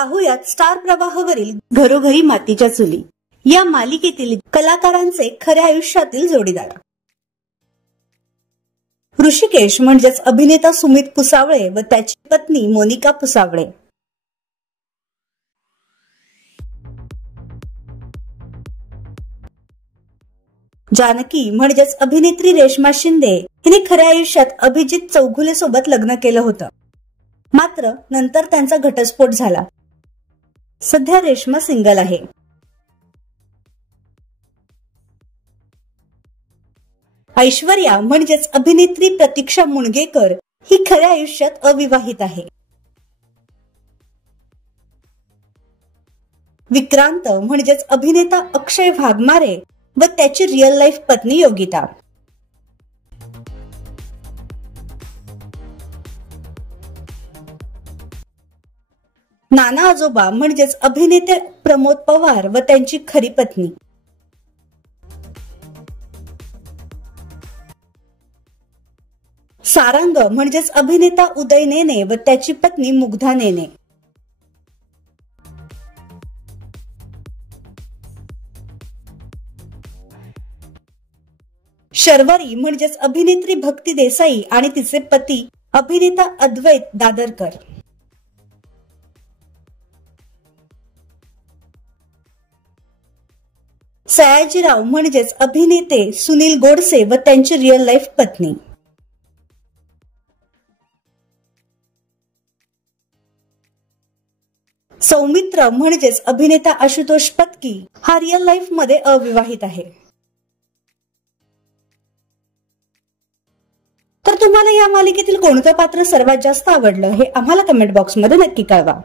पाहुयात स्टार प्रवाहावरील घरोघरी मातीच्या चुली या मालिकेतील कलाकारांचे खऱ्या आयुष्यातील जोडीदार. ऋषिकेश म्हणजेच अभिनेता सुमित पुसावळे व त्याची पत्नी मोनिका पुसावळे. जानकी म्हणजेच अभिनेत्री रेश्मा शिंदे हिने खऱ्या आयुष्यात अभिजित चौघुले सोबत लग्न केलं होतं. मात्र नंतर त्यांचा घटस्फोट झाला. सध्या रेश्मा सिंगल आहे. ऐश्वर्या म्हणजेच अभिनेत्री प्रतीक्षा मुणगेकर ही खऱ्या आयुष्यात अविवाहित आहे. विक्रांत म्हणजेच अभिनेता अक्षय वाघमारे व त्याची रिअल लाईफ पत्नी योगिता. नाना आजोबा म्हणजेच अभिनेते प्रमोद पवार व त्यांची खरी पत्नी. सारंग म्हणजेच अभिनेता उदय नेने व त्याची पत्नी मुग्धा नेने. शर्वरी म्हणजेच अभिनेत्री भक्ती देसाई आणि तिचे पती अभिनेता अद्वैत दादरकर. सयाजीराव म्हणजेच अभिनेते सुनील गोडसे व त्यांची रिअल लाईफ पत्नी. सौमित्र म्हणजेच अभिनेता आशुतोष पत्की हा रिअल लाईफ मध्ये अविवाहित आहे. तर तुम्हाला या मालिकेतील कोणतं पात्र सर्वात जास्त आवडलं हे आम्हाला कमेंट बॉक्स मध्ये नक्की कळवा.